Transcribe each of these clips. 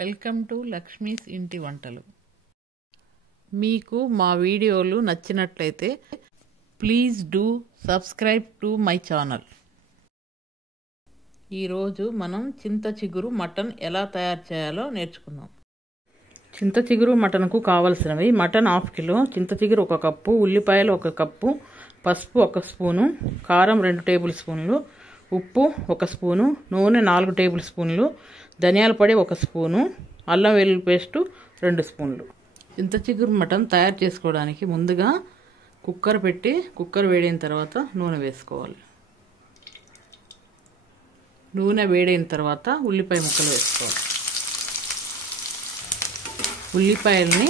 Welcome to Lakshmi's ఇంటి వంటలు. మీకు మా వీడియోలు నచ్చినట్లయితే please do subscribe to my channel. ఈరోజు మనం చింత చిగురు మటన్ ఎలా తయారు చేయాలో నేర్చుకుందాం. చింత చిగురు మటన్కు కావలసినవి: మటన్ 1/2 కిలో, చింత చిగురు 1 కప్పు, ఉల్లిపాయలు 1 కప్పు, పసుపు 1 స్పూను, కారం 2 టేబుల్ స్పూన్లు, ఉప్పు 1 స్పూను, నూనె 4 టేబుల్ స్పూన్లు, ధనియాల పొడి 1 స్పూను, అల్లం వెల్లుల్లి పేస్టు 2 స్పూన్లు. చింత చిగురు మటన్ తయారు చేసుకోవడానికి ముందుగా కుక్కర్ పెట్టి కుక్కర్ వేడైన తర్వాత నూనె వేసుకోవాలి. నూనె వేడైన తర్వాత ఉల్లిపాయ ముక్కలు వేసుకోవాలి. ఉల్లిపాయల్ని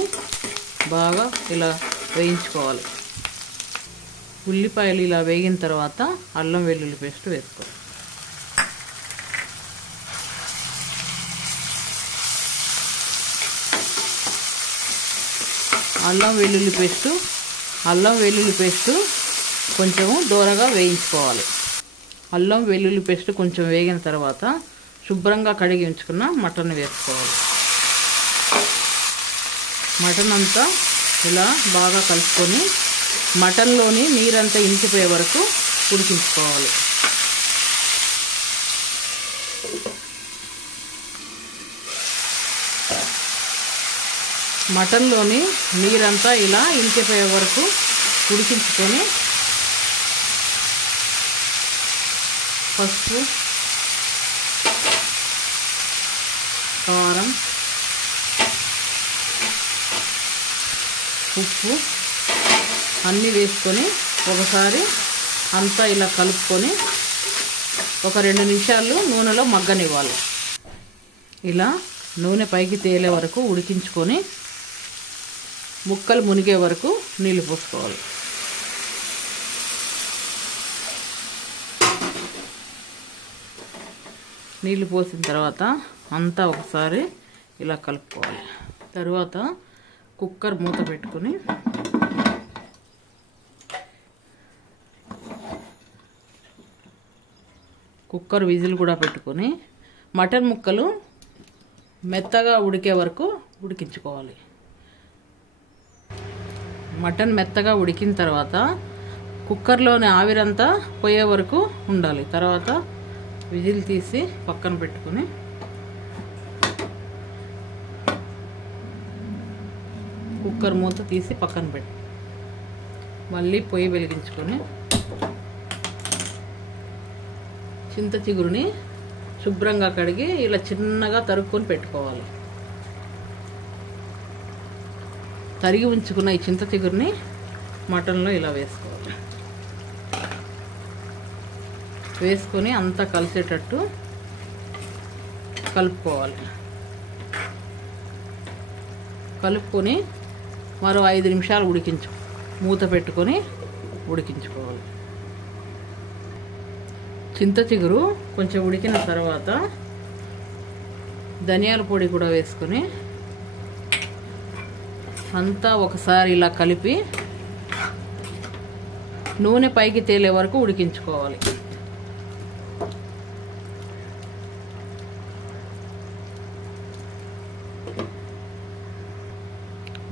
బాగా ఇలా వేయించుకోవాలి. ఉల్లిపాయలు ఇలా వేగిన తర్వాత అల్లం వెల్లుల్లి పేస్ట్ వేసుకోవాలి. అల్లం వెల్లుల్లి పేస్టు కొంచెము దూరగా వేయించుకోవాలి. అల్లం వెల్లుల్లి పేస్ట్ కొంచెం వేగిన తర్వాత శుభ్రంగా కడిగి ఉంచుకున్న మటన్ వేసుకోవాలి. మటన్ అంతా ఇలా బాగా కలుపుకొని మటన్లోని నీరంతా ఇంకిపోయే వరకు ఉడికించుకోవాలి. మటన్లోని నీరంతా ఇలా ఇంకిపోయే వరకు ఉడికించుకొని పసుపు, కారం, ఉప్పు అన్నీ వేసుకొని ఒకసారి అంతా ఇలా కలుపుకొని ఒక 2 నిమిషాలు నూనెలో మగ్గనివ్వాలి. ఇలా నూనె పైకి తేలే వరకు ఉడికించుకొని ముక్కలు మునిగే వరకు నీళ్ళు పోసుకోవాలి. నీళ్ళు పోసిన తర్వాత అంతా ఒకసారి ఇలా కలుపుకోవాలి. తర్వాత కుక్కర్ మూత పెట్టుకొని కుక్కర్ విజిల్ కూడా పెట్టుకొని మటన్ ముక్కలు మెత్తగా ఉడికే వరకు ఉడికించుకోవాలి. మటన్ మెత్తగా ఉడికిన తర్వాత కుక్కర్లోని ఆవిరంతా పోయే వరకు ఉండాలి. తర్వాత విజిల్ తీసి పక్కన పెట్టుకొని కుక్కర్ మూత తీసి పక్కన పెట్టి మళ్ళీ పొయ్యి వెలిగించుకొని చింత చిగురుని శుభ్రంగా కడిగి ఇలా చిన్నగా తరుక్కొని పెట్టుకోవాలి. తరిగి ఉంచుకున్న ఈ చింత చిగురుని మటన్లో ఇలా వేసుకోవాలి. వేసుకొని అంతా కలిసేటట్టు కలుపుకోవాలి. కలుపుకొని మరో 5 నిమిషాలు మూత పెట్టుకొని ఉడికించుకోవాలి. చింత చిగురు కొంచెం ఉడికిన తర్వాత ధనియాల పొడి కూడా వేసుకొని అంతా ఒకసారి ఇలా కలిపి నూనె పైకి తేలే వరకు ఉడికించుకోవాలి.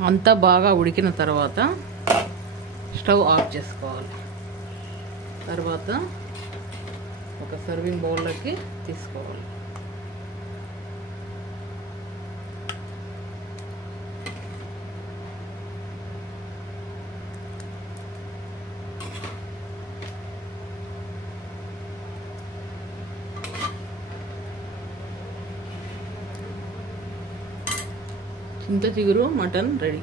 అంతా బాగా ఉడికిన తర్వాత స్టవ్ ఆఫ్ చేసుకోవాలి. తర్వాత ఒక సర్వింగ్ బౌల్లోకి తీసుకోవాలి. చింత చిగురు మటన్ రెడీ.